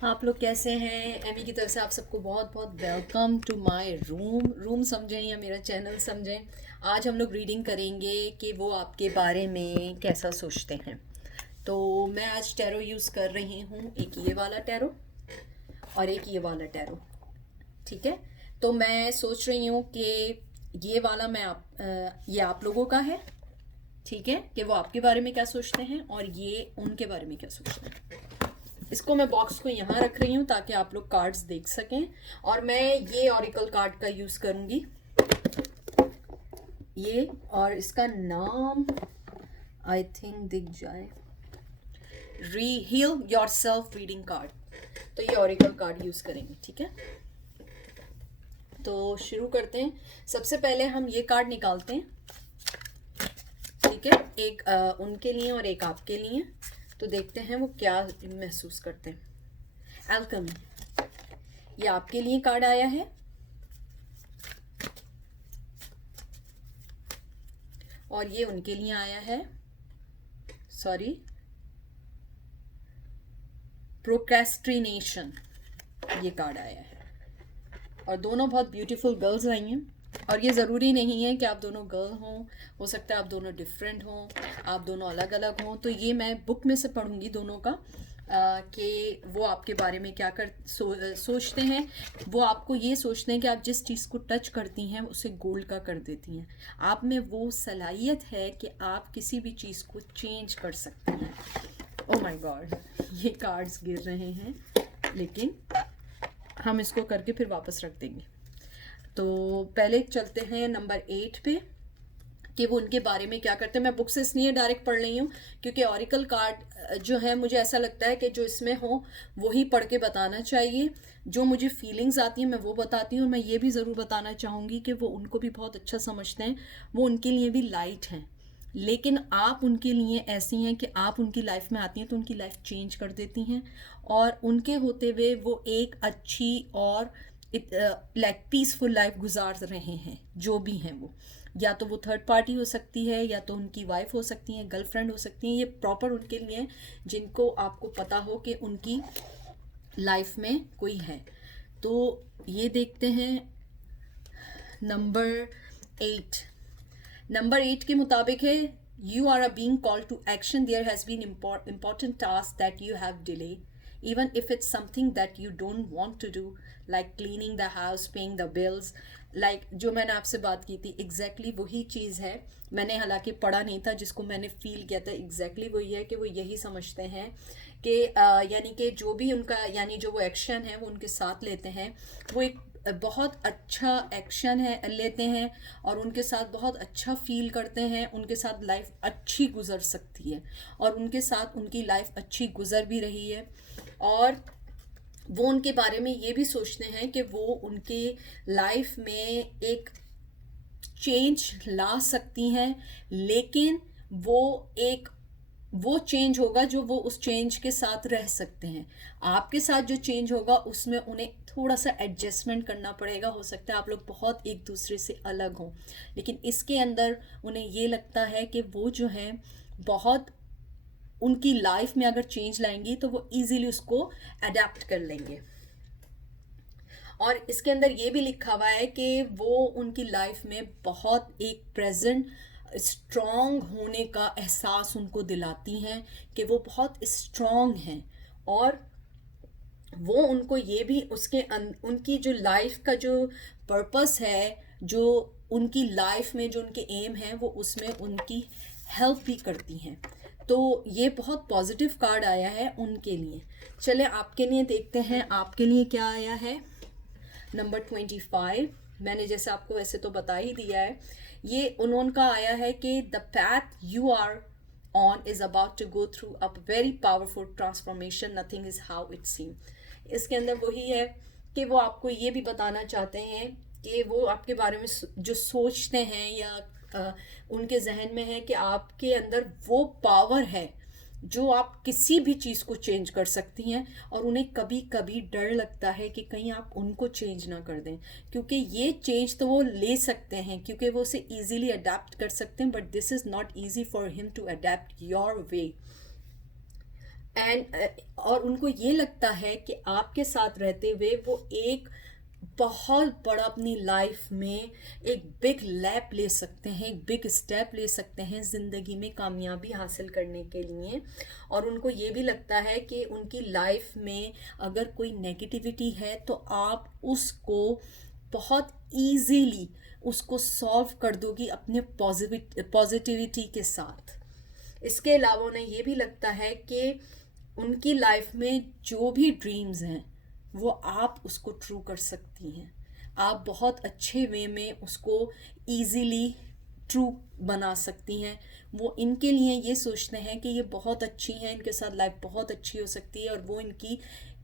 आप लोग कैसे हैं? एमी की तरफ से आप सबको बहुत बहुत वेलकम टू माय रूम समझें या मेरा चैनल समझें। आज हम लोग रीडिंग करेंगे कि वो आपके बारे में कैसा सोचते हैं। तो मैं आज टैरो यूज़ कर रही हूँ, एक ये वाला टैरो और एक ये वाला टैरो। ठीक है, तो मैं सोच रही हूँ कि ये वाला ये आप लोगों का है। ठीक है, कि वो आपके बारे में क्या सोचते हैं और ये उनके बारे में क्या सोचते हैं। इसको मैं बॉक्स को यहाँ रख रही हूँ ताकि आप लोग कार्ड्स देख सकें। और मैं ये ऑरिकल कार्ड का यूज़ करूँगी, ये, और इसका नाम आई थिंक दिख जाए, reheal yourself reading card. तो ये ऑरिकल कार्ड यूज़ करेंगे। ठीक है, तो शुरू करते हैं। सबसे पहले हम ये कार्ड निकालते हैं। ठीक है, एक उनके लिए और एक आपके लिए। तो देखते हैं वो क्या महसूस करते हैं। एल्केमी, ये आपके लिए कार्ड आया है और ये उनके लिए आया है। सॉरी, प्रोक्रेस्टिनेशन, ये कार्ड आया है। और दोनों बहुत ब्यूटीफुल गर्ल्स आई हैं। और ये ज़रूरी नहीं है कि आप दोनों गर्ल हों, हो सकता है आप दोनों डिफरेंट हों, आप दोनों अलग अलग हों। तो ये मैं बुक में से पढ़ूंगी दोनों का, कि वो आपके बारे में क्या सोचते हैं। वो आपको ये सोचते हैं कि आप जिस चीज़ को टच करती हैं उसे गोल्ड का कर देती हैं। आप में वो सलाहियत है कि आप किसी भी चीज़ को चेंज कर सकते हैं। ओ माय गॉड, ये कार्ड्स गिर रहे हैं, लेकिन हम इसको करके फिर वापस रख देंगे। तो पहले चलते हैं नंबर 8 पे, कि वो उनके बारे में क्या करते हैं। मैं बुक से इसलिए डायरेक्ट पढ़ रही हूँ क्योंकि ऑरिकल कार्ड जो है, मुझे ऐसा लगता है कि जो इसमें हो वही पढ़ के बताना चाहिए। जो मुझे फीलिंग्स आती हैं मैं वो बताती हूँ। मैं ये भी ज़रूर बताना चाहूँगी कि वो उनको भी बहुत अच्छा समझते हैं, वो उनके लिए भी लाइट हैं। लेकिन आप उनके लिए ऐसी हैं कि आप उनकी लाइफ में आती हैं तो उनकी लाइफ चेंज कर देती हैं। और उनके होते हुए वो एक अच्छी और लाइक पीसफुल लाइफ गुजार रहे हैं। जो भी हैं वो, या तो वो थर्ड पार्टी हो सकती है, या तो उनकी वाइफ हो सकती है, गर्लफ्रेंड हो सकती हैं। ये प्रॉपर उनके लिए, जिनको आपको पता हो कि उनकी लाइफ में कोई है। तो ये देखते हैं नंबर 8। नंबर 8 के मुताबिक है, you are being called to action, there has been important task that you have delayed even if it's something that you don't want to do, like cleaning the house, paying the bills, like जो मैंने आपसे बात की थी exactly वही चीज़ है। मैंने हालांकि पढ़ा नहीं था, जिसको मैंने फील किया था exactly वही है कि वो यही समझते हैं कि यानी कि जो भी उनका, यानी जो वो एक्शन है वो उनके साथ लेते हैं, वो एक बहुत अच्छा एक्शन है लेते हैं और उनके साथ बहुत अच्छा फील करते हैं। उनके साथ लाइफ अच्छी गुजर सकती है और उनके साथ उनकी लाइफ अच्छी गुजर भी रही है। और वो उनके बारे में ये भी सोचते हैं कि वो उनके लाइफ में एक चेंज ला सकती हैं, लेकिन वो चेंज होगा जो वो उस चेंज के साथ रह सकते हैं। आपके साथ जो चेंज होगा उसमें उन्हें थोड़ा सा एडजस्टमेंट करना पड़ेगा। हो सकता है आप लोग बहुत एक दूसरे से अलग हों, लेकिन इसके अंदर उन्हें ये लगता है कि वो जो है बहुत उनकी लाइफ में अगर चेंज लाएंगी तो वो इजीली उसको अडेप्ट कर लेंगे। और इसके अंदर ये भी लिखा हुआ है कि वो उनकी लाइफ में बहुत एक प्रेजेंट स्ट्रॉन्ग होने का एहसास उनको दिलाती हैं, कि वो बहुत स्ट्रॉन्ग हैं। और वो उनको ये भी उनकी जो लाइफ का जो पर्पस है, जो उनकी लाइफ में जो उनके एम है, वो उसमें उनकी हेल्प भी करती हैं। तो ये बहुत पॉजिटिव कार्ड आया है उनके लिए। चले आपके लिए देखते हैं आपके लिए क्या आया है। नंबर 25, मैंने जैसे आपको वैसे तो बता ही दिया है। ये उन्होंने का आया है कि the path you are on is about to go through a very powerful transformation, nothing is how it seem. इसके अंदर वही है कि वो आपको ये भी बताना चाहते हैं कि वो आपके बारे में जो सोचते हैं या उनके जहन में है कि आपके अंदर वो पावर है जो आप किसी भी चीज़ को चेंज कर सकती हैं। और उन्हें कभी कभी डर लगता है कि कहीं आप उनको चेंज ना कर दें, क्योंकि ये चेंज तो वो ले सकते हैं क्योंकि वो उसे इजीली अडेप्ट कर सकते हैं, but this is not easy for him to adapt your way. And और उनको ये लगता है कि आपके साथ रहते हुए वो एक बहुत बड़ा अपनी लाइफ में एक बिग लैप ले सकते हैं, एक बिग स्टेप ले सकते हैं ज़िंदगी में कामयाबी हासिल करने के लिए। और उनको ये भी लगता है कि उनकी लाइफ में अगर कोई नेगेटिविटी है तो आप उसको बहुत ईजीली उसको सॉल्व कर दोगी अपने पॉजिटिविटी के साथ। इसके अलावा उन्हें ये भी लगता है कि उनकी लाइफ में जो भी ड्रीम्स हैं वो आप उसको ट्रू कर सकती हैं, आप बहुत अच्छे वे में उसको इजीली ट्रू बना सकती हैं। वो इनके लिए ये सोचते हैं कि ये बहुत अच्छी हैं, इनके साथ लाइफ बहुत अच्छी हो सकती है और वो इनकी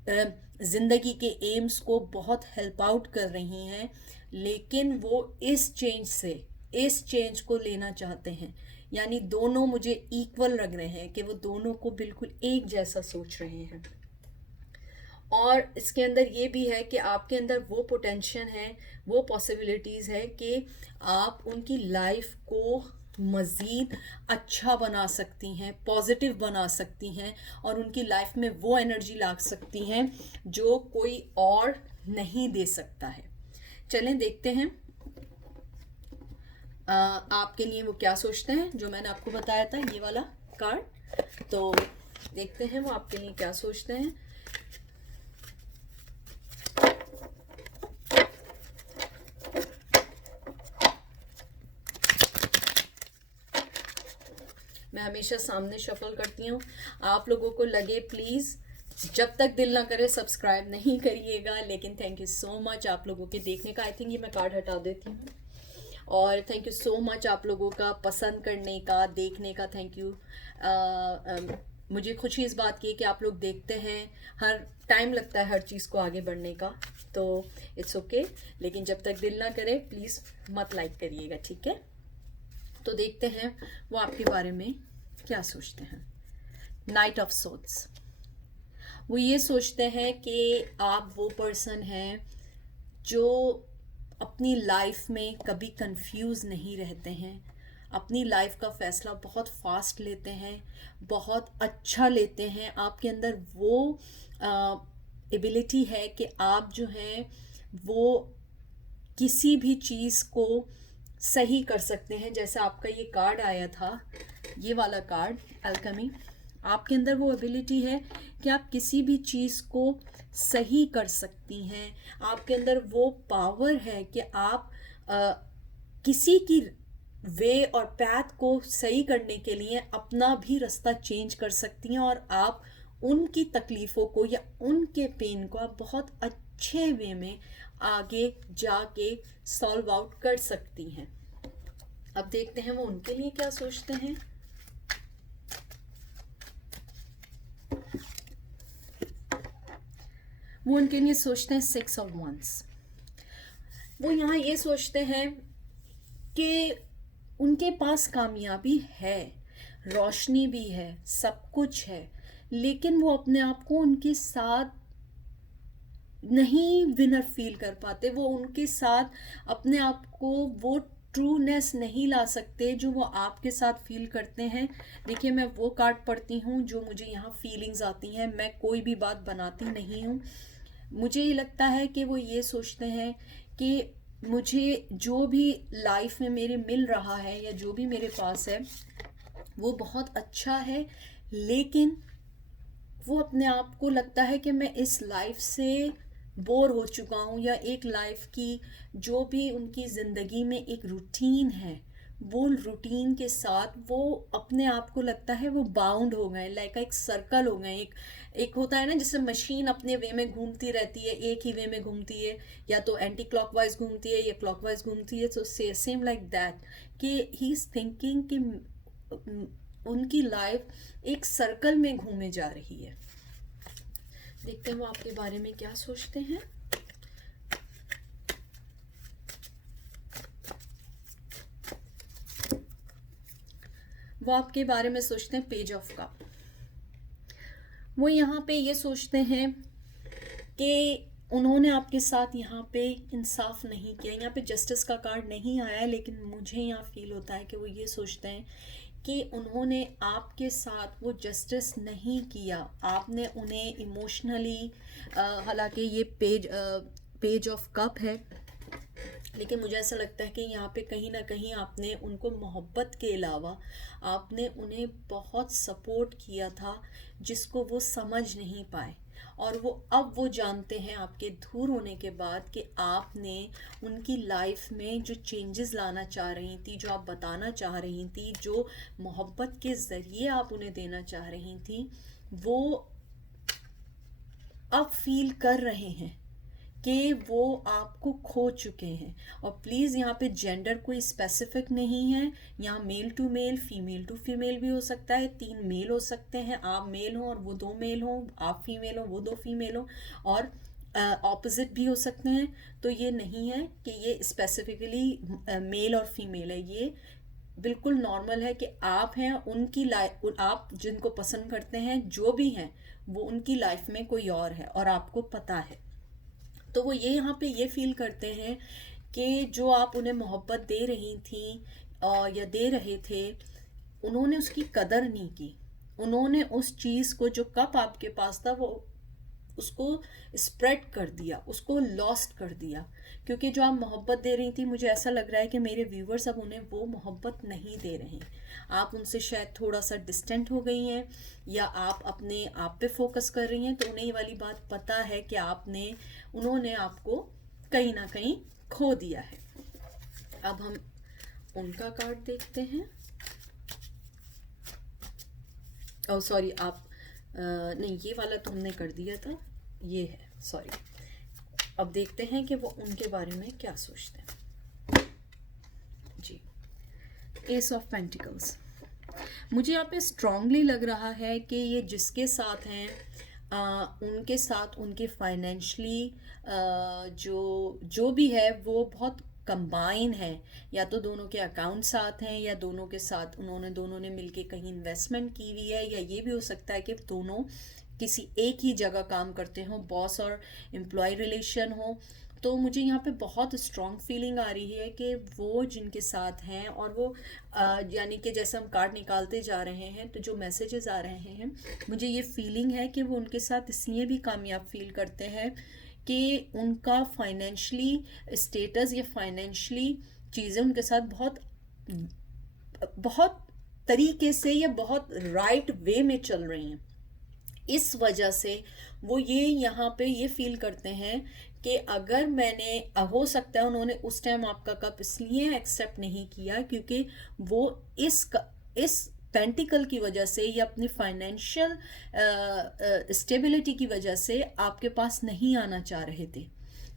ज़िंदगी के एम्स को बहुत हेल्प आउट कर रही हैं। लेकिन वो इस चेंज को लेना चाहते हैं, यानी दोनों मुझे इक्वल लग रहे हैं कि वो दोनों को बिल्कुल एक जैसा सोच रहे हैं। और इसके अंदर ये भी है कि आपके अंदर वो पोटेंशियल है, वो पॉसिबिलिटीज़ है कि आप उनकी लाइफ को मज़ीद अच्छा बना सकती हैं, पॉजिटिव बना सकती हैं और उनकी लाइफ में वो एनर्जी ला सकती हैं जो कोई और नहीं दे सकता है। चलें देखते हैं आपके लिए वो क्या सोचते हैं। जो मैंने आपको बताया था ये वाला कार्ड, तो देखते हैं वो आपके लिए क्या सोचते हैं। मैं हमेशा सामने शफल करती हूँ। आप लोगों को लगे प्लीज़ जब तक दिल ना करे सब्सक्राइब नहीं करिएगा, लेकिन थैंक यू सो मच आप लोगों के देखने का। आई थिंक ये मैं कार्ड हटा देती हूँ। और थैंक यू सो मच आप लोगों का पसंद करने का, देखने का। Thank you. मुझे खुशी इस बात की है कि आप लोग देखते हैं। हर टाइम लगता है हर चीज़ को आगे बढ़ने का, तो इट्स ओके लेकिन जब तक दिल ना करे प्लीज़ मत लाइक करिएगा, ठीक है। तो देखते हैं वो आपके बारे में क्या सोचते हैं। नाइट ऑफ सोर्ड्स, वो ये सोचते हैं कि आप वो पर्सन हैं जो अपनी लाइफ में कभी कंफ्यूज नहीं रहते हैं, अपनी लाइफ का फ़ैसला बहुत फास्ट लेते हैं, बहुत अच्छा लेते हैं। आपके अंदर वो एबिलिटी है कि आप जो हैं वो किसी भी चीज़ को सही कर सकते हैं। जैसे आपका ये कार्ड आया था, ये वाला कार्ड अल्केमी, आपके अंदर वो एबिलिटी है कि आप किसी भी चीज़ को सही कर सकती हैं। आपके अंदर वो पावर है कि आप किसी की वे और पैथ को सही करने के लिए अपना भी रास्ता चेंज कर सकती हैं और आप उनकी तकलीफ़ों को या उनके पेन को आप बहुत अच्छे वे में आगे जाके सॉल्व आउट कर सकती हैं। अब देखते हैं वो उनके लिए क्या सोचते हैं। वो उनके लिए सोचते हैं 6 ऑफ वंस। वो यहाँ ये सोचते हैं कि उनके पास कामयाबी है, रोशनी भी है, सब कुछ है, लेकिन वो अपने आप को उनके साथ नहीं विनर फील कर पाते। वो उनके साथ अपने आप को वो ट्रूनेस नहीं ला सकते जो वो आपके साथ फील करते हैं। देखिए मैं वो कार्ड पढ़ती हूँ जो मुझे यहाँ फीलिंग्स आती हैं, मैं कोई भी बात बनाती नहीं हूँ। मुझे ये लगता है कि वो ये सोचते हैं कि मुझे जो भी लाइफ में मेरे मिल रहा है या जो भी मेरे पास है वो बहुत अच्छा है, लेकिन वो अपने आप को लगता है कि मैं इस लाइफ से बोर हो चुका हूँ, या एक लाइफ की जो भी उनकी ज़िंदगी में एक रूटीन है वो रूटीन के साथ वो अपने आप को लगता है वो बाउंड हो गए, लाइक एक सर्कल हो गए। एक होता है ना जैसे मशीन अपने वे में घूमती रहती है, एक ही वे में घूमती है, या तो एंटी क्लॉकवाइज घूमती है या क्लॉकवाइज घूमती है। तो सेम लाइक दैट कि ही इज़ थिंकिंग कि उनकी लाइफ एक सर्कल में घूमे जा रही है। देखते हैं वो आपके बारे में क्या सोचते हैं। वो आपके बारे में सोचते हैं पेज ऑफ कप। वो यहाँ पे ये सोचते हैं कि उन्होंने आपके साथ यहाँ पे इंसाफ नहीं किया। यहाँ पे जस्टिस का कार्ड नहीं आया है, लेकिन मुझे यहाँ फील होता है कि वो ये सोचते हैं कि उन्होंने आपके साथ वो जस्टिस नहीं किया। आपने उन्हें इमोशनली, हालांकि ये पेज ऑफ कप है, लेकिन मुझे ऐसा लगता है कि यहाँ पे कहीं ना कहीं आपने उनको मोहब्बत के अलावा आपने उन्हें बहुत सपोर्ट किया था, जिसको वो समझ नहीं पाए। और अब वो जानते हैं आपके दूर होने के बाद कि आपने उनकी लाइफ में जो चेंजेस लाना चाह रही थी, जो आप बताना चाह रही थी, जो मोहब्बत के ज़रिए आप उन्हें देना चाह रही थी, वो अब फील कर रहे हैं कि वो आपको खो चुके हैं। और प्लीज़ यहाँ पे जेंडर कोई स्पेसिफिक नहीं है, यहाँ male to male, female to female भी हो सकता है, 3 मेल हो सकते हैं, आप मेल हो और वो 2 मेल हो, आप फीमेल हो वो 2 फीमेल हो, और ऑपोजिट भी हो सकते हैं। तो ये नहीं है कि ये स्पेसिफिकली मेल और फीमेल है, ये बिल्कुल नॉर्मल है कि आप हैं उनकी लाइफ, आप जिनको पसंद करते हैं जो भी हैं, वो उनकी लाइफ में कोई और है और आपको पता है। तो वो ये यहाँ पे ये फील करते हैं कि जो आप उन्हें मोहब्बत दे रही थी या दे रहे थे, उन्होंने उसकी कदर नहीं की। उन्होंने उस चीज़ को, जो कप आपके पास था, वो उसको स्प्रेड कर दिया, उसको लॉस्ट कर दिया। क्योंकि जो आप मोहब्बत दे रही थी, मुझे ऐसा लग रहा है कि मेरे व्यूवर्स अब उन्हें वो मोहब्बत नहीं दे रहे हैं। आप उनसे शायद थोड़ा सा डिस्टेंट हो गई हैं, या आप अपने आप पे फोकस कर रही हैं। तो उन्हें ये वाली बात पता है कि उन्होंने आपको कहीं ना कहीं खो दिया है। अब हम उनका कार्ड देखते हैं। ओह सॉरी, आप नहीं, ये वाला तो हमने कर दिया था, ये है, सॉरी। अब देखते हैं कि वो उनके बारे में क्या सोचते हैं। जी, एस ऑफ पेंटिकल्स। मुझे यहाँ पे स्ट्रांगली लग रहा है कि ये जिसके साथ हैं, उनके साथ उनके फाइनेंशली जो भी है वो बहुत कंबाइन है। या तो दोनों के अकाउंट साथ हैं, या दोनों के साथ दोनों ने मिलके कहीं इन्वेस्टमेंट की हुई है, या ये भी हो सकता है कि दोनों किसी एक ही जगह काम करते हों, बॉस और एम्प्लॉय रिलेशन हो। तो मुझे यहाँ पे बहुत स्ट्रॉन्ग फीलिंग आ रही है कि वो जिनके साथ हैं, और वो यानी कि जैसे हम कार्ड निकालते जा रहे हैं तो जो मैसेजेस आ रहे हैं, मुझे ये फीलिंग है कि वो उनके साथ इसलिए भी कामयाब फील करते हैं कि उनका फाइनेंशली स्टेटस या फाइनेंशली चीज़ें उनके साथ बहुत बहुत तरीके से या बहुत राइट वे में चल रही हैं। इस वजह से वो ये यहाँ पे ये फील करते हैं कि अगर मैंने, हो सकता है उन्होंने उस टाइम आपका कप इसलिए एक्सेप्ट नहीं किया क्योंकि वो इस पेंटिकल की वजह से या अपनी फाइनेंशियल स्टेबिलिटी की वजह से आपके पास नहीं आना चाह रहे थे।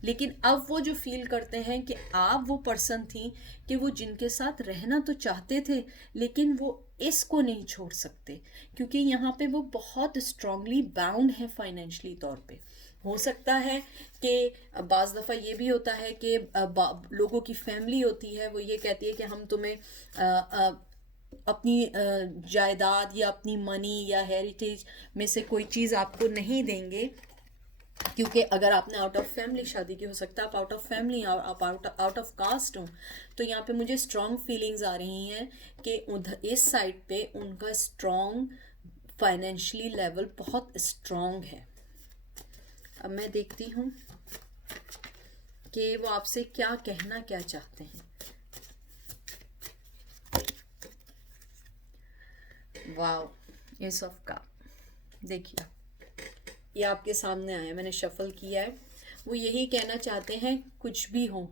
लेकिन अब वो जो फील करते हैं कि आप वो पर्सन थी कि वो जिनके साथ रहना तो चाहते थे, लेकिन वो इसको नहीं छोड़ सकते, क्योंकि यहाँ पे वो बहुत स्ट्रांगली बाउंड है फाइनेंशियली तौर पे। हो सकता है कि बाज़ दफ़ा ये भी होता है कि लोगों की फैमिली होती है, वो ये कहती है कि हम तुम्हें अपनी जायदाद या अपनी मनी या हेरिटेज में से कोई चीज़ आपको नहीं देंगे, क्योंकि अगर आपने आउट ऑफ फैमिली शादी की, हो सकता है आप आउट ऑफ फैमिली, आप आउट ऑफ कास्ट हो। तो यहाँ पे मुझे स्ट्रॉन्ग फीलिंग्स आ रही हैं कि उधर इस साइड पे उनका स्ट्रॉन्ग फाइनेंशियली लेवल बहुत स्ट्रॉन्ग है। अब मैं देखती हूँ कि वो आपसे क्या कहना क्या चाहते हैं। Wow, S of cup. देखिए, ये आपके सामने आया, मैंने शफल किया है। वो यही कहना चाहते हैं, कुछ भी हो,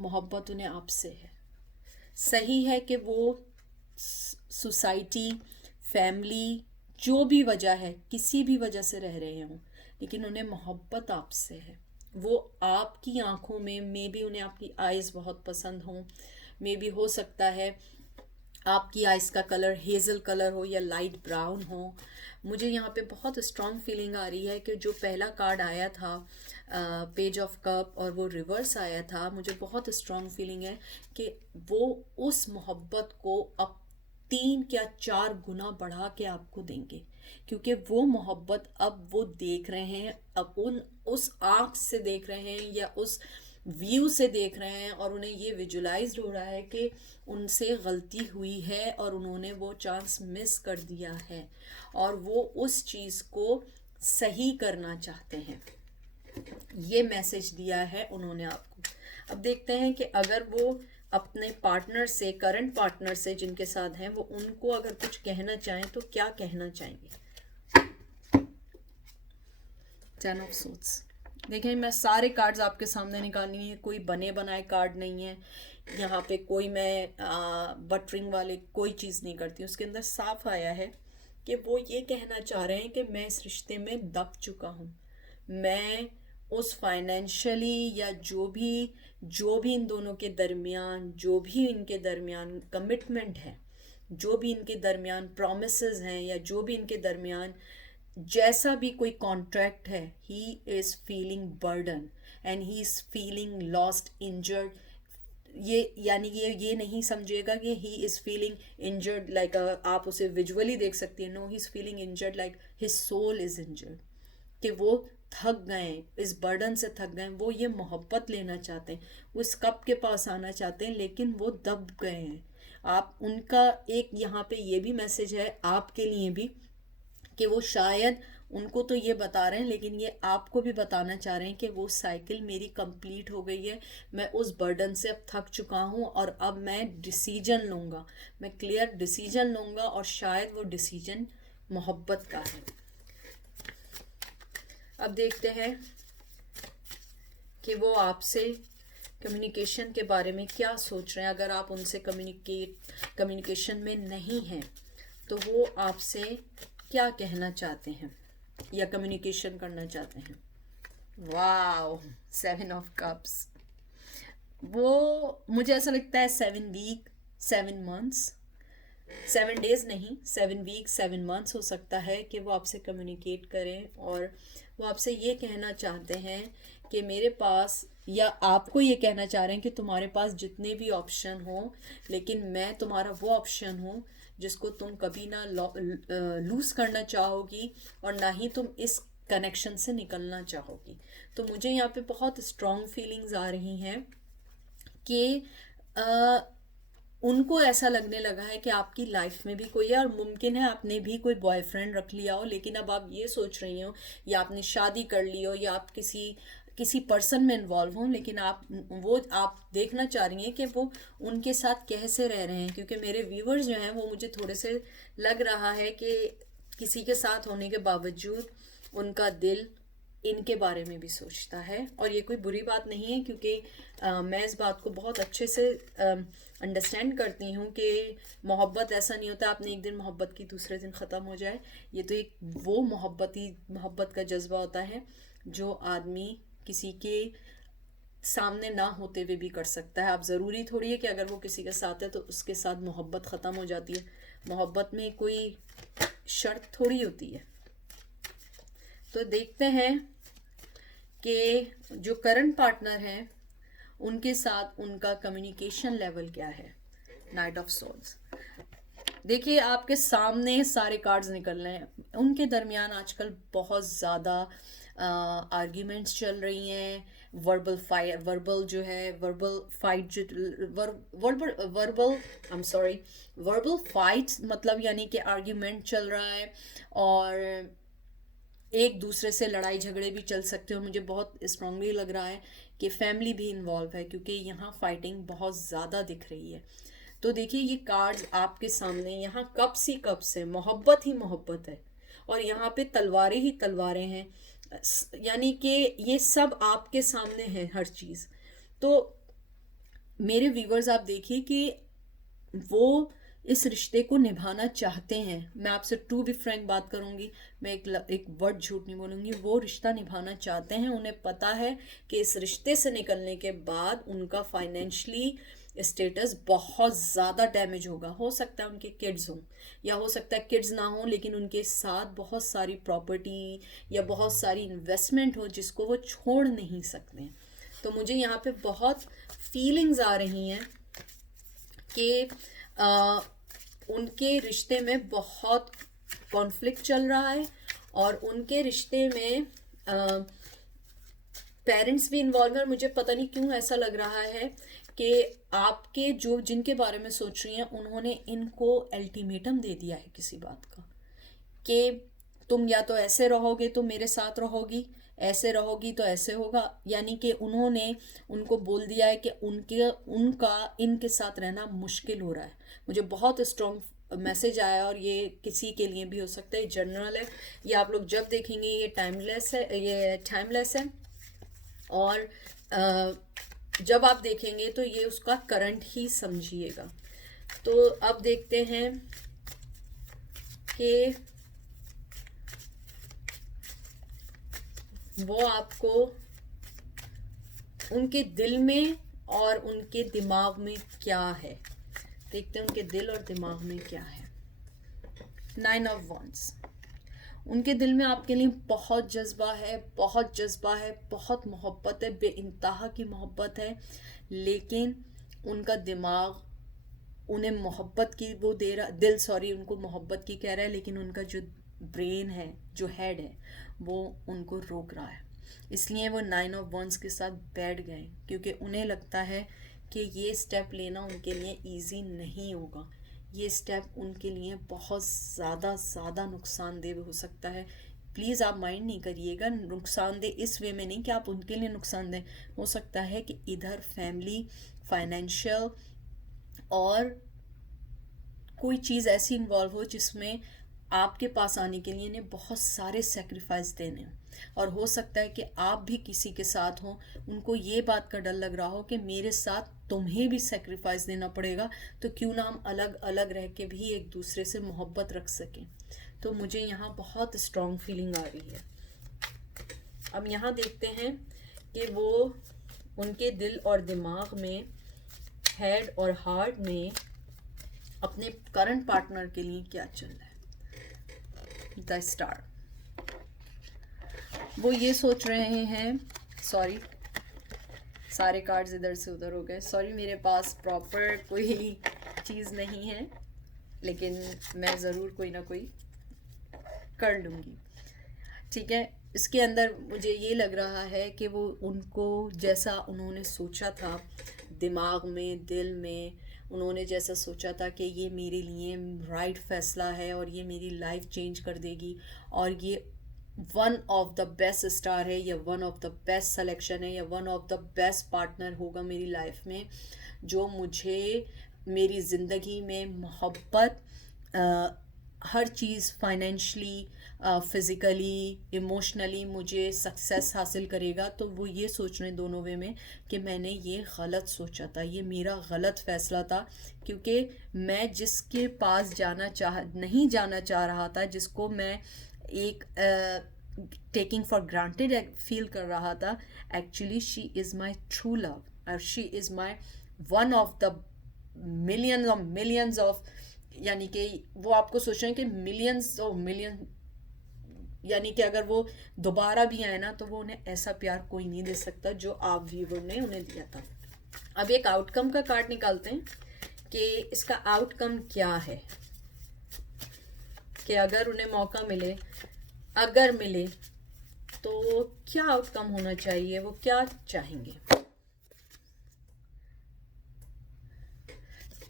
मोहब्बत उन्हें आपसे है। सही है कि वो सोसाइटी, फैमिली, जो भी वजह है, किसी भी वजह से रह रहे हों, लेकिन उन्हें मोहब्बत आपसे है। वो आपकी आंखों में, मे बी उन्हें आपकी आइज़ बहुत पसंद हों, मे बी हो सकता है आपकी आइज़ का कलर हेज़ल कलर हो या लाइट ब्राउन हो। मुझे यहाँ पे बहुत स्ट्रॉन्ग फीलिंग आ रही है कि जो पहला कार्ड आया था पेज ऑफ कप और वो रिवर्स आया था, मुझे बहुत स्ट्रॉन्ग फीलिंग है कि वो उस मोहब्बत को अब 3 या 4 गुना बढ़ा के आपको देंगे, क्योंकि वो मोहब्बत अब वो देख रहे हैं, अब उस आँख से देख रहे हैं, या उस व्यू से देख रहे हैं और उन्हें ये विजुलाइज हो रहा है कि उनसे गलती हुई है और उन्होंने वो चांस मिस कर दिया है और वो उस चीज़ को सही करना चाहते हैं। ये मैसेज दिया है उन्होंने आपको। अब देखते हैं कि अगर वो अपने पार्टनर से, करंट पार्टनर से जिनके साथ हैं, वो उनको अगर कुछ कहना चाहें तो क्या कहना चाहेंगे। 10 ऑफ सोर्ड्स। देखिए मैं सारे कार्ड्स आपके सामने निकाली हैं, कोई बने बनाए कार्ड नहीं है यहाँ पे, कोई मैं बटरिंग वाले कोई चीज़ नहीं करती। उसके अंदर साफ आया है कि वो ये कहना चाह रहे हैं कि मैं इस रिश्ते में दब चुका हूँ। मैं उस फाइनेंशियली या जो भी इन दोनों के दरमियान, जो भी इनके दरमियान कमिटमेंट है, जो भी इनके दरमियान प्रोमिसेस हैं, या जो भी इनके दरमियान जैसा भी कोई कॉन्ट्रैक्ट है, he is feeling burden and he is feeling lost, injured. ये यानी ये नहीं समझिएगा कि he is feeling injured like आप उसे विजुअली देख सकती हैं। No, he is feeling injured like his soul is injured, कि वो थक गए, इस बर्डन से थक गए। वो ये मोहब्बत लेना चाहते हैं, वो इस कप के पास आना चाहते हैं, लेकिन वो दब गए हैं। आप उनका एक यहाँ पे ये भी मैसेज है आपके लिए भी कि वो शायद उनको तो ये बता रहे हैं, लेकिन ये आपको भी बताना चाह रहे हैं कि वो साइकिल मेरी कंप्लीट हो गई है, मैं उस बर्डन से अब थक चुका हूँ और अब मैं डिसीजन लूँगा, मैं क्लियर डिसीजन लूँगा, और शायद वो डिसीजन मोहब्बत का है। अब देखते हैं कि वो आपसे कम्युनिकेशन के बारे में क्या सोच रहे हैं। अगर आप उनसे कम्युनिकेशन में नहीं हैं तो वो आपसे क्या कहना चाहते हैं या कम्युनिकेशन करना चाहते हैं। Wow, 7 of cups. वो मुझे ऐसा लगता है 7 वीक 7 मंथ्स, 7 डेज नहीं, 7 वीक 7 मंथ्स हो सकता है कि वो आपसे कम्युनिकेट करें और वो आपसे ये कहना चाहते हैं कि मेरे पास, या आपको ये कहना चाह रहे हैं कि तुम्हारे पास जितने भी ऑप्शन हो, लेकिन मैं तुम्हारा वो ऑप्शन हूँ जिसको तुम कभी ना लूज़ करना चाहोगी और ना ही तुम इस कनेक्शन से निकलना चाहोगी। तो मुझे यहाँ पे बहुत स्ट्रॉन्ग फीलिंग्स आ रही हैं कि उनको ऐसा लगने लगा है कि आपकी लाइफ में भी कोई है, और मुमकिन है आपने भी कोई बॉयफ्रेंड रख लिया हो, लेकिन अब आप ये सोच रही हो, या आपने शादी कर ली हो, या आप किसी पर्सन में इन्वॉल्व हों, लेकिन आप देखना चाह रही हैं कि वो उनके साथ कैसे रह रहे हैं। क्योंकि मेरे व्यूवर्स जो हैं वो मुझे थोड़े से लग रहा है कि किसी के साथ होने के बावजूद उनका दिल इनके बारे में भी सोचता है। और ये कोई बुरी बात नहीं है, क्योंकि मैं इस बात को बहुत अच्छे से अंडरस्टैंड करती हूँ कि मोहब्बत ऐसा नहीं होता आपने एक दिन मोहब्बत की दूसरे दिन ख़त्म हो जाए। ये तो एक वो मोहब्बत का जज्बा होता है जो आदमी किसी के सामने ना होते हुए भी कर सकता है। अब ज़रूरी थोड़ी है कि अगर वो किसी के साथ है तो उसके साथ मोहब्बत ख़त्म हो जाती है। मोहब्बत में कोई शर्त थोड़ी होती है। तो देखते हैं कि जो करंट पार्टनर हैं उनके साथ उनका कम्युनिकेशन लेवल क्या है। Night of swords. देखिए आपके सामने सारे कार्ड्स निकल रहे हैं। उनके दरमियान आजकल बहुत ज़्यादा आर्ग्यूमेंट्स चल रही हैं। वर्बल फाइट्स, मतलब यानी कि आर्ग्यूमेंट चल रहा है और एक दूसरे से लड़ाई झगड़े भी चल सकते हो। मुझे बहुत स्ट्रांगली लग रहा है कि फैमिली भी इन्वॉल्व है, क्योंकि यहाँ फाइटिंग बहुत ज़्यादा दिख रही है। तो देखिए ये कार्ड्स आपके सामने, यहाँ कप्स ही कप्स है, मोहब्बत ही मोहब्बत है, और यहाँ पे तलवारें ही तलवारें हैं। यानी कि ये सब आपके सामने है हर चीज़। तो मेरे व्यूवर्स आप देखिए कि वो इस रिश्ते को निभाना चाहते हैं। मैं आपसे टू बी फ्रैंक बात करूंगी, मैं एक वर्ड झूठ नहीं बोलूंगी। वो रिश्ता निभाना चाहते हैं। उन्हें पता है कि इस रिश्ते से निकलने के बाद उनका फाइनेंशियली स्टेटस बहुत ज़्यादा डैमेज होगा। हो सकता है उनके किड्स हों, या हो सकता है किड्स ना हों, लेकिन उनके साथ बहुत सारी प्रॉपर्टी या बहुत सारी इन्वेस्टमेंट हो जिसको वो छोड़ नहीं सकते। तो मुझे यहाँ पे बहुत फीलिंग्स आ रही हैं कि उनके रिश्ते में बहुत कॉन्फ्लिक्ट चल रहा है, और उनके रिश्ते में पेरेंट्स भी इन्वॉल्व हैं, और मुझे पता नहीं क्यों ऐसा लग रहा है कि आपके जो जिनके बारे में सोच रही हैं उन्होंने इनको अल्टीमेटम दे दिया है किसी बात का, कि तुम या तो ऐसे रहोगे तो मेरे साथ रहोगी, ऐसे रहोगी तो ऐसे होगा। यानी कि उन्होंने उनको बोल दिया है कि उनका इनके साथ रहना मुश्किल हो रहा है। मुझे बहुत स्ट्रॉन्ग मैसेज आया, और ये किसी के लिए भी हो सकता है, जनरल है, ये आप लोग जब देखेंगे ये टाइमलेस है, ये टाइमलेस है। और जब आप देखेंगे तो ये उसका करंट ही समझिएगा। तो अब देखते हैं कि वो आपको उनके दिल में और उनके दिमाग में क्या है। देखते हैं उनके दिल और दिमाग में क्या है। 9 ऑफ वॉन्ड्स। उनके दिल में आपके लिए बहुत जज्बा है, बहुत जज्बा है, बहुत मोहब्बत है, बेइंतहा की मोहब्बत है। लेकिन उनका दिमाग उन्हें मोहब्बत की वो दे रहा, दिल सॉरी उनको मोहब्बत की कह रहा है, लेकिन उनका जो ब्रेन है, जो हेड है, वो उनको रोक रहा है। इसलिए वो 9 ऑफ वॉन्ड्स के साथ बैठ गए, क्योंकि उन्हें लगता है कि ये स्टेप लेना उनके लिए ईजी नहीं होगा। ये स्टेप उनके लिए बहुत ज़्यादा नुकसानदेह हो सकता है। प्लीज़ आप माइंड नहीं करिएगा, नुकसानदेह इस वे में नहीं कि आप उनके लिए नुकसानदेह, हो सकता है कि इधर फैमिली, फाइनेंशियल और कोई चीज़ ऐसी इन्वॉल्व हो जिसमें आपके पास आने के लिए इन्हें बहुत सारे सेक्रीफाइस देने हों। और हो सकता है कि आप भी किसी के साथ हो, उनको ये बात का डर लग रहा हो कि मेरे साथ तुम्हें भी सेक्रीफाइस देना पड़ेगा, तो क्यों ना हम अलग अलग रह के भी एक दूसरे से मोहब्बत रख सकें। तो मुझे यहाँ बहुत स्ट्रॉन्ग फीलिंग आ रही है। अब यहाँ देखते हैं कि वो उनके दिल और दिमाग में, हेड और हार्ट में अपने करंट पार्टनर के लिए क्या चल रहा है। The star. वो ये सोच रहे हैं, सॉरी सारे कार्ड्स इधर से उधर हो गए, सॉरी मेरे पास प्रॉपर कोई चीज़ नहीं है, लेकिन मैं ज़रूर कोई ना कोई कर लूँगी। ठीक है, इसके अंदर मुझे ये लग रहा है कि वो उनको जैसा उन्होंने सोचा था, दिमाग में, दिल में उन्होंने जैसा सोचा था कि ये मेरे लिए राइट फैसला है और ये मेरी लाइफ चेंज कर देगी, और ये one of the best star है, या one of the best selection है, या one of the best partner होगा मेरी लाइफ में, जो मुझे मेरी ज़िंदगी में मोहब्बत, हर चीज़ फाइनेंशली, फिज़िकली, इमोशनली मुझे सक्सेस हासिल करेगा। तो वो ये सोच रहे हैं दोनों वे में कि मैंने ये गलत सोचा था, ये मेरा गलत फ़ैसला था, क्योंकि मैं जिसके पास नहीं जाना चाह रहा था, जिसको मैं एक टेकिंग फॉर ग्रांटेड फील कर रहा था, actually she is my true love, और she is my one of the millions of, यानी कि वो आपको सोच रहे हैं कि मिलियंस और मिलियन, यानी कि अगर वो दोबारा भी आए ना, तो वो उन्हें ऐसा प्यार कोई नहीं दे सकता जो आप व्यूवर ने उन्हें दिया था। अब एक आउटकम का कार्ड निकालते हैं कि इसका आउटकम क्या है, कि अगर उन्हें मौका मिले, अगर मिले, तो क्या आउटकम होना चाहिए, वो क्या चाहेंगे।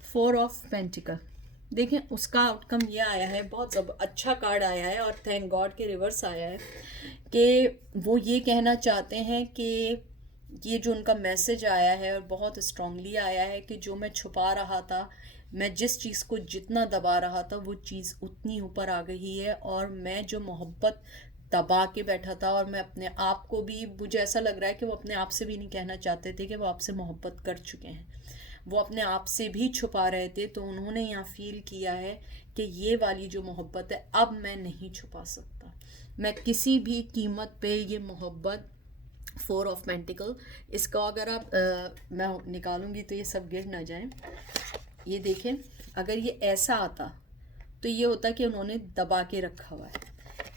4 ऑफ पेंटिकल। देखें उसका आउटकम ये आया है, बहुत अच्छा कार्ड आया है, और थैंक गॉड के रिवर्स आया है, कि वो ये कहना चाहते हैं कि ये जो उनका मैसेज आया है, और बहुत स्ट्रांगली आया है, कि जो मैं छुपा रहा था, मैं जिस चीज़ को जितना दबा रहा था, वो चीज़ उतनी ऊपर आ गई है, और मैं जो मोहब्बत दबा के बैठा था, और मैं अपने आप को भी, मुझे ऐसा लग रहा है कि वो अपने आप से भी नहीं कहना चाहते थे कि वो आपसे मोहब्बत कर चुके हैं, वो अपने आप से भी छुपा रहे थे। तो उन्होंने यहाँ फील किया है कि ये वाली जो मोहब्बत है, अब मैं नहीं छुपा सकता, मैं किसी भी कीमत पे ये मोहब्बत। 4 ऑफ पेंटिकल, इसका अगर आप मैं निकालूंगी तो ये सब गिर ना जाए। ये देखें, अगर ये ऐसा आता तो ये होता कि उन्होंने दबा के रखा हुआ है।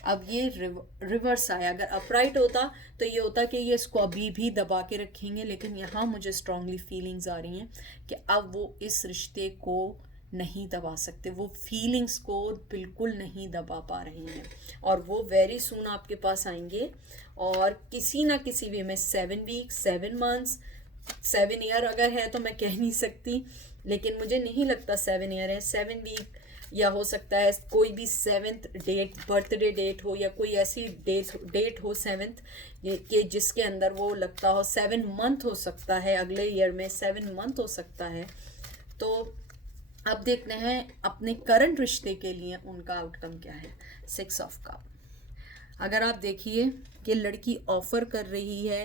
अब ये रिवर्स आया, अगर अपराइट होता तो ये होता कि ये इसको अभी भी दबा के रखेंगे, लेकिन यहाँ मुझे स्ट्रांगली फीलिंग्स आ रही हैं कि अब वो इस रिश्ते को नहीं दबा सकते, वो फीलिंग्स को बिल्कुल नहीं दबा पा रहे हैं, और वो वेरी सून आपके पास आएंगे, और किसी ना किसी वे में 7 वीक, 7 मंथ्स, 7 ईयर अगर है तो मैं कह नहीं सकती, लेकिन मुझे नहीं लगता 7 ईयर है, 7 वीक, या हो सकता है कोई भी 7th डेट, बर्थडे डेट हो, या कोई ऐसी डेट हो 7th कि जिसके अंदर वो लगता हो। 7 मंथ हो सकता है, अगले ईयर में 7 मंथ हो सकता है। तो अब देखते हैं अपने करंट रिश्ते के लिए उनका आउटकम क्या है। 6 ऑफ कप। अगर आप देखिए कि लड़की ऑफर कर रही है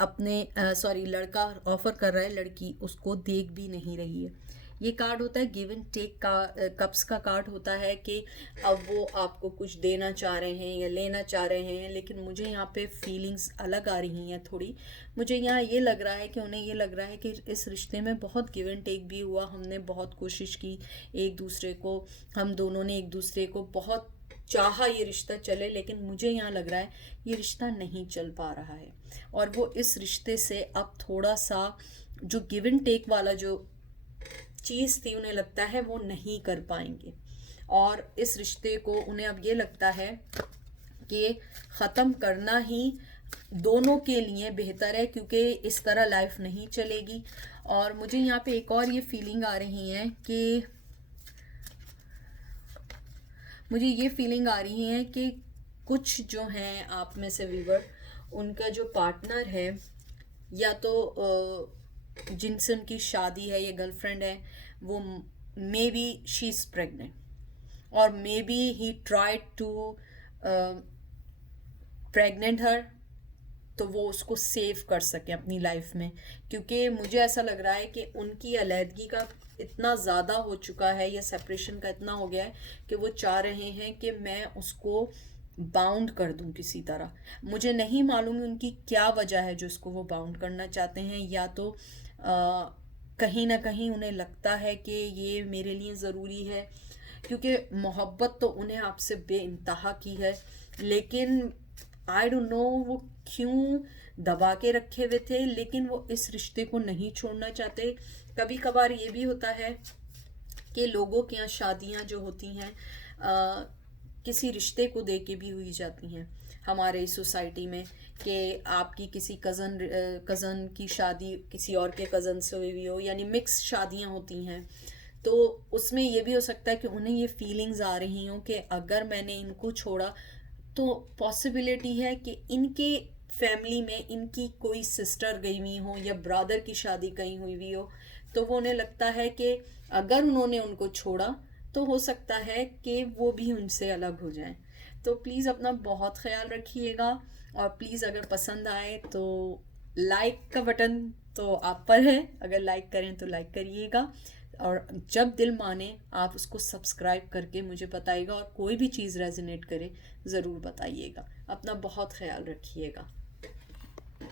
अपने, सॉरी, लड़का ऑफर कर रहा है, लड़की उसको देख भी नहीं रही है। ये कार्ड होता है गिव एंड टेक का, कप्स का कार्ड होता है कि अब वो आपको कुछ देना चाह रहे हैं या लेना चाह रहे हैं, लेकिन मुझे यहाँ पे फीलिंग्स अलग आ रही हैं थोड़ी। मुझे यहाँ ये लग रहा है कि उन्हें ये लग रहा है कि इस रिश्ते में बहुत गिव एंड टेक भी हुआ, हमने बहुत कोशिश की एक दूसरे को, हम दोनों ने एक दूसरे को बहुत चाहा ये रिश्ता चले, लेकिन मुझे यहाँ लग रहा है ये रिश्ता नहीं चल पा रहा है, और वो इस रिश्ते से अब थोड़ा सा जो गिव एंड टेक वाला जो चीज़ थी उन्हें लगता है वो नहीं कर पाएंगे, और इस रिश्ते को उन्हें अब ये लगता है कि ख़त्म करना ही दोनों के लिए बेहतर है, क्योंकि इस तरह लाइफ नहीं चलेगी। और मुझे यहाँ पे एक और ये फीलिंग आ रही है कि मुझे ये फीलिंग आ रही है कि कुछ जो हैं आप में से व्यूवर, उनका जो पार्टनर है, या तो जिनसे उनकी शादी है या गर्लफ्रेंड है, वो may be she is pregnant, और may be he tried to pregnant her, तो वो उसको सेव कर सके अपनी लाइफ में। क्योंकि मुझे ऐसा लग रहा है कि उनकी अलहदगी का इतना ज़्यादा हो चुका है, या सेपरेशन का इतना हो गया है कि वो चाह रहे हैं कि मैं उसको बाउंड कर दूं किसी तरह। मुझे नहीं मालूम उनकी क्या वजह है जो इसको वो बाउंड करना चाहते हैं, या तो कहीं ना कहीं उन्हें लगता है कि ये मेरे लिए ज़रूरी है, क्योंकि मोहब्बत तो उन्हें आपसे बेइंतहा की है, लेकिन आई डोंट नो वो क्यों दबा के रखे हुए थे, लेकिन वो इस रिश्ते को नहीं छोड़ना चाहते। कभी कभार ये भी होता है कि लोगों के यहाँ शादियाँ जो होती हैं किसी रिश्ते को दे के भी हुई जाती हैं हमारे सोसाइटी में, कि आपकी किसी कज़न की शादी किसी और के कज़न से हुई हो, यानी मिक्स शादियाँ होती हैं। तो उसमें ये भी हो सकता है कि उन्हें ये फीलिंग्स आ रही हों कि अगर मैंने इनको छोड़ा तो पॉसिबिलिटी है कि इनके फैमिली में इनकी कोई सिस्टर गई हुई हो या ब्रदर की शादी कहीं हुई हो, तो वो उन्हें लगता है कि अगर उन्होंने उनको छोड़ा तो हो सकता है कि वो भी उनसे अलग हो जाएं। तो प्लीज़ अपना बहुत ख्याल रखिएगा, और प्लीज़ अगर पसंद आए तो लाइक का बटन तो आप पर है, अगर लाइक करें तो लाइक करिएगा, और जब दिल माने आप उसको सब्सक्राइब करके मुझे बताइएगा, और कोई भी चीज़ रेजोनेट करे ज़रूर बताइएगा। अपना बहुत ख्याल रखिएगा।